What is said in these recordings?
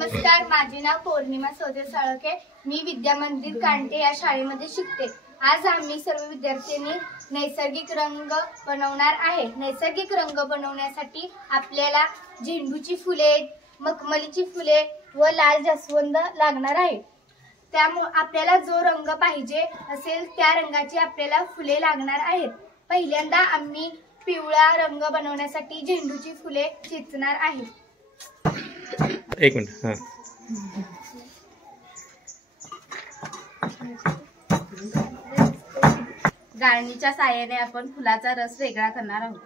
नमस्कार, माझे नाव पौर्णिमा सौदे साळके। मी विद्या मंदिर कांटे या शाळेमध्ये शिकते। आज आम्ही सर्व विद्यार्थ्यांनी नैसर्गिक रंग बनवणार आहे। नैसर्गिक रंग बनवण्यासाठी आपल्याला झेंडूची फुले, मखमलीची फुले व लाल जास्वंद लागणार आहे। त्यामुळे आपल्याला जो रंग पाहिजे असेल त्या रंगाची आपल्याला फुले लागणार आहेत। पहिल्यांदा आम्ही पिवळा रंग बनवण्यासाठी झेंडूची फुले चिचणार आहे। एक मिनिट। गाळणीच्या साहाय्याने आपण फुलाचा रस वेगळा करणार आहोत।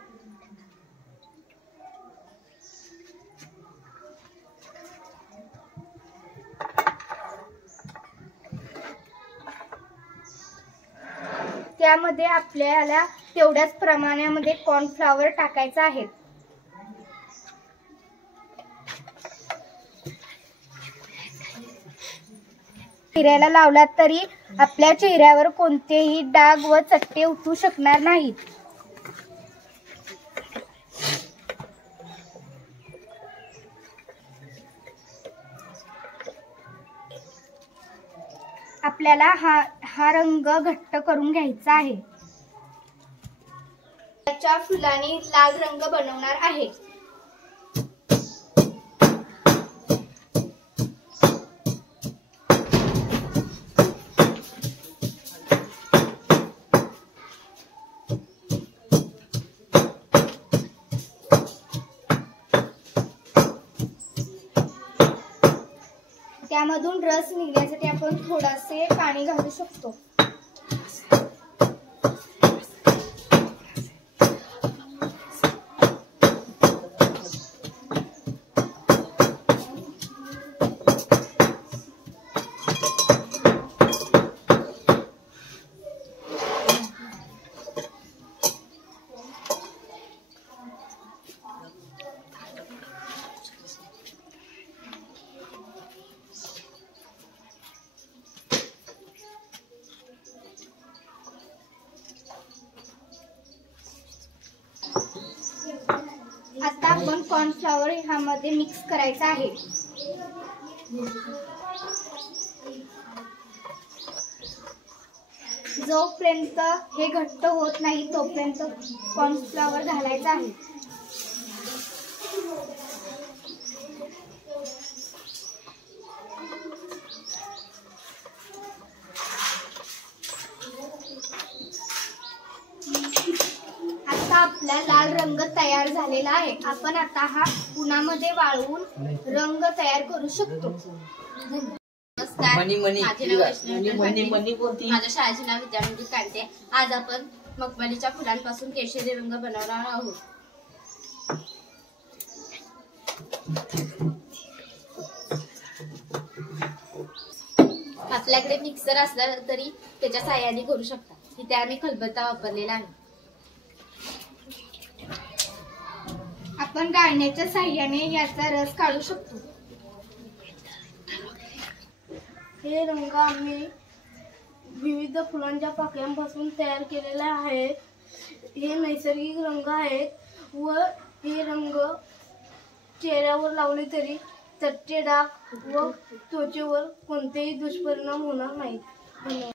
त्यामध्ये आपल्याला तेवढ्याच प्रमाणामध्ये कॉर्नफ्लॉवर टाकायचा आहे। चेहऱ्याला लावला तरी आपल्या चेहऱ्यावर कोणतेही डाग व चट्टे उठू शकणार नाहीत। आपल्याला हा रंग घट्ट करून घ्यायचा आहे। त्याच्या फुलांनी लाल रंग बनवणार आहे। त्यामधून रस निघण्यासाठी आपण थोडेसे पाणी घालू शकतो। आता आपण कॉर्नफ्लॉवर ह्यामध्ये मिक्स करायचा आहे। जोपर्यंत हे घट्ट होत नाही तोपर्यंत कॉर्नफ्लॉवर घालायचा आहे। आपला लाल रंग तयार झालेला आहे। आपण आता हा उन्हामध्ये वाळवून रंग तयार करू शकतो। नमस्कार, माझे नाव वैष्णवी, माझ्या शाळेचे नाव विद्या मंदिर कांटे। आज आपण मखमलीच्या फुलांपासून केशरी रंग बनवणार आहोत। आपल्याकडे मिक्सर असला तरी त्याच्या साहाय्याने करू शकता। इथे आम्ही खलबत्ता वापरलेला आहे। आपण गाळण्याच्या साहाय्याने याचा रस काढू शकतो। हे रंग आम्ही विविध फुलांच्या पाकळ्यांपासून तयार केलेले आहेत। हे नैसर्गिक रंग आहेत व हे रंग चेहऱ्यावर लावले तरी चट्टे, डाग व त्वचेवर कोणतेही दुष्परिणाम होणार नाहीत।